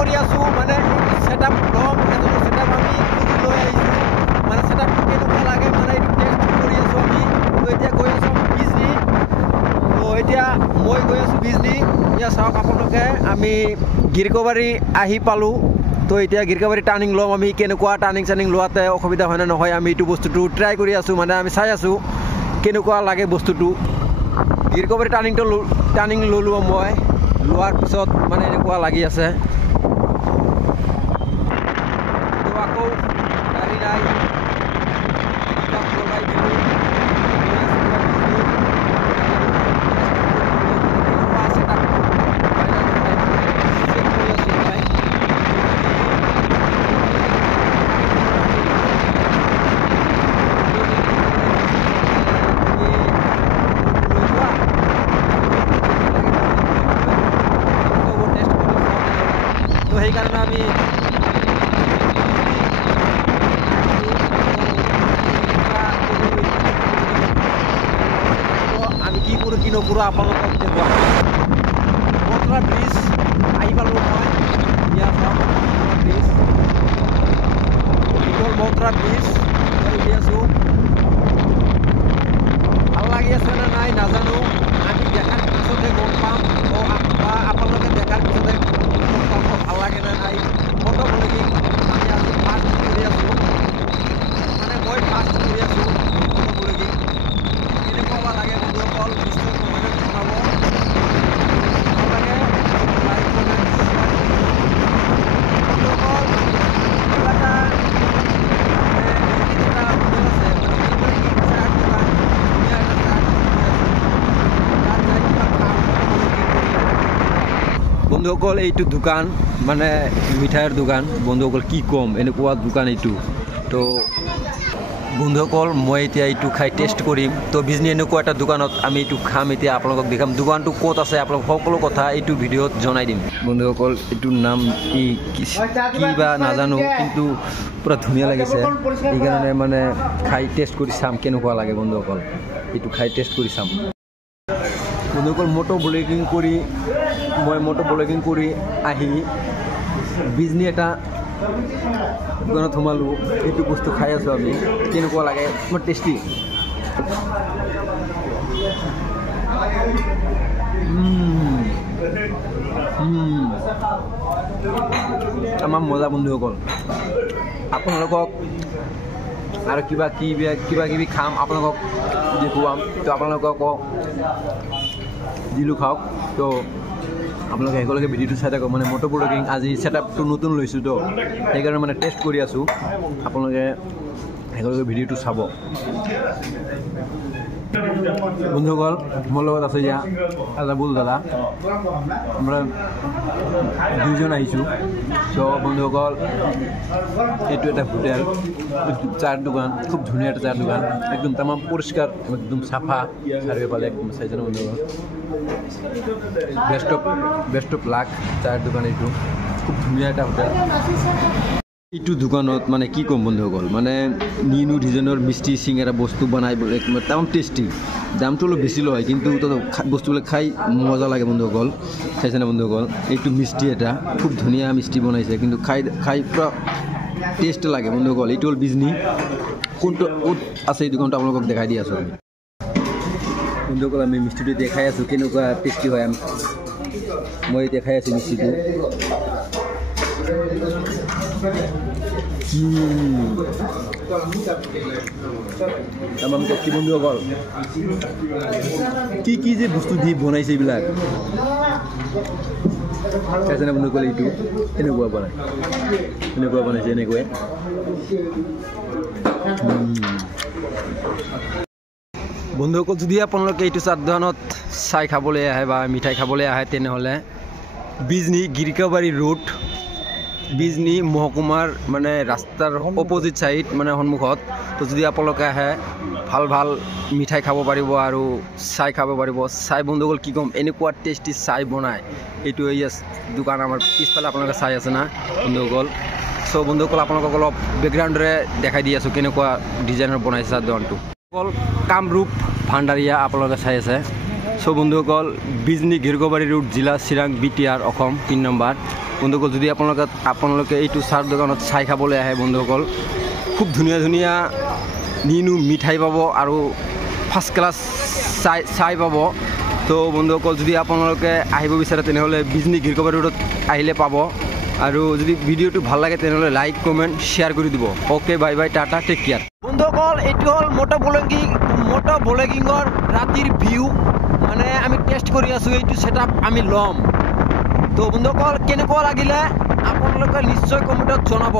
কৰি আছো মানে সেটআপ লম এজন সেটআপ আমি লৈ আহিছো মানে সেটআপ কেনেকুৱা লাগে মানে এইটো টেষ্ট কৰি আছো আমি তো এতিয়া গৈ আছো বিজলি তো এতিয়া মই গৈ আছো বিজলি ইয়া চাওক আপোনালোকে আমি গিৰকবাৰী আহি পালো তো এতিয়া গিৰকবাৰী টাৰ্নিং লম আমি কেনেকুৱা টাৰ্নিং লোৱাতে অসুবিধা হয় না নহয় আমি এইটো বস্তুটো ট্ৰাই কৰি আছো মানে আমি চাই আছো কেনেকুৱা লাগে বস্তুটো গিৰকবাৰী টাৰ্নিং ললো মই লোৱাৰ পিছত মানে এনেকুৱা লাগি আছে তো আকৌ গাড়ী নাই সেইকাৰণে আমি কি কৰোঁ কি নকৰোঁ আপোনালোকক দেখুৱাম মটৰা ব্ৰিজ আহি পালোঁ মই ইয়াত ব্ৰিজ মটৰা ব্ৰিজ উঠি আছোঁ ভাল লাগি আছে নে নাই নাজানো আমি দেখাৰ পিছতে গম পাম বা আপোনালোকে দেখাৰ পিছতে ভাল লাগে না নাই ফটো ব্লগিং আমি আজি ফাৰ্ষ্ট কৰি আছোঁ মানে মই ফাৰ্ষ্ট কৰি আছোঁ ফটো ব্লগিং কেনেকুৱা লাগে বন্ধুসকল নিশ্চয় কমেণ্টত জনাব ভাল লাগে লাইক কমেণ্ট বন্ধুসকল এটা বন্ধুসকল এইটো দোকান মানে মিঠাইৰ দোকান বন্ধুসকল কি কম এনেকুৱা দোকান এইটো তো বন্ধুসকল মই এতিয়া এইটো খাই টেষ্ট কৰিম তো বিজনি এনেকুৱা এটা দোকানত আমি এইটো খাম এতিয়া আপোনালোকক দেখাম দোকানটো ক'ত আছে আপোনালোক সকলো কথা এইটো ভিডিঅ'ত জনাই দিম বন্ধুসকল এইটোৰ নাম কি বা নাজানো কিন্তু পুৰা ধুনীয়া লাগিছে সেইকাৰণে মানে খাই টেষ্ট কৰি চাম কেনেকুৱা লাগে বন্ধুসকল এইটো খাই টেষ্ট কৰি চাম বন্ধুসকল মটো ব্লগিং কৰি আহি বিজনি এটা দোকানত সোমালোঁ এইটো বস্তু খাই আছোঁ আমি কেনেকুৱা লাগে মোৰ টেষ্টি আমাৰ মজা বন্ধুসকল আপোনালোকক আৰু কিবা কিবি খাম আপোনালোকক দেখুৱাম তো আপোনালোকক দিলোঁ খাওক তো আপোনালোকে একেলগে ভিডিঅ'টো চাই থাকক মানে মটো ব্লগিং আজি ছেটআপটো নতুন লৈছোঁ তো সেইকাৰণে মানে টেষ্ট কৰি আছোঁ আপোনালোকে একেলগে ভিডিঅ'টো চাব বন্ধুসকল মোৰ লগত আছে এতিয়া আজাবুল দাদা আমৰা দুজন আহিছোঁ তো বন্ধুসকল এইটো এটা হোটেল চাৰ দোকান খুব ধুনীয়া এটা চাৰ দোকান একদম তামাম পৰিষ্কাৰ একদম চাফা চাৰিওফালে একদম চাইছেনে বন্ধুসকল বেষ্ট অফ লাক চাৰ দোকান এইটো খুব ধুনীয়া এটা হোটেল এইটো দোকানত মানে কি কম বন্ধুসকল মানে নিউ ডিজাইনৰ মিষ্টি চিঙৰা বস্তু বনাই তামাম টেষ্টি দামটো অলপ বেছি লয় কিন্তু বস্তুবিলাক খাই মজা লাগে বন্ধুসকল খাইছেনে বন্ধুসকল এইটো মিষ্টি এটা খুব ধুনীয়া মিষ্টি বনাইছে কিন্তু খাই পুৰা টেষ্ট লাগে বন্ধুসকল এইটো হ'ল বিজনি কোনটো ক'ত আছে এই দোকানটো আপোনালোকক দেখাই দি আছোঁ আমি বন্ধুসকল আমি মিষ্টিটো দেখাই আছোঁ কেনেকুৱা টেষ্টি হয় মই দেখাই আছোঁ মিষ্টিটো তামাম টেষ্টি বন্ধুসকল কি যে বস্তু দি বনাইছে এইবিলাক খাইছেনে বন্ধুসকল এইটো এনেকুৱা বনাইছে এনেকুৱাই বন্ধুসকল যদি আপোনালোকে এইটো চাহ দোকানত চাই খাবলৈ আহে বা মিঠাই খাবলৈ আহে তেনেহ'লে বিজনি গিৰিকাবাৰী ৰোড বিজনি মহকুমাৰ মানে ৰাস্তাৰ অপজিট সাইড মানে সন্মুখত তো যদি আপোনালোকে আহে ভাল মিঠাই খাব পাৰিব আৰু চাই খাব পাৰিব চাই বন্ধুসকল কি ক'ম এনেকুৱা টেষ্টি চাই বনায় এইটো এই দোকান আমাৰ পিছফালে আপোনালোকে চাই আছে না বন্ধুসকল চ' বন্ধুসকল আপোনালোকক অলপ বেকগ্ৰাউণ্ডৰে দেখাই দি আছোঁ কেনেকুৱা ডিজাইনৰ বনাইছে চাহ দোকানটো অকল কামৰূপ ভাণ্ডাৰীয়া আপোনালোকে চাই আছে চ' বন্ধুসকল বিজনি গিৰকবাৰী ৰোড জিলা চিৰাং BTR অসম 3 নম্বৰ বন্ধুসকল যদি আপোনালোকে এইটো চাহৰ দোকানত চাহ খাবলৈ আহে বন্ধুসকল, খুব ধুনীয়া ধুনীয়া নিউ মিঠাই পাব আৰু ফাৰ্ষ্ট ক্লাছ চাহ পাব। তো বন্ধুসকল যদি আপোনালোকে আহিব বিচাৰে তেনেহ'লে বিজনী গিৰকাবাৰী ৰোডত আহিলে পাব। আৰু যদি ভিডিঅ'টো ভাল লাগে তেনেহ'লে লাইক কমেণ্ট শ্বেয়াৰ কৰি দিব। Okay, bye bye, tata, take care. বন্ধুসকল এইটো হ'ল মটো ব্লগিঙৰ ৰাতিৰ ভিউ, মানে আমি টেষ্ট কৰি আছোঁ, এইটো ছেটআপ আমি ল'ম। তো বন্ধুসকল কেনেকুৱা লাগিলে আপোনালোকে নিশ্চয় কমেণ্টত জনাব।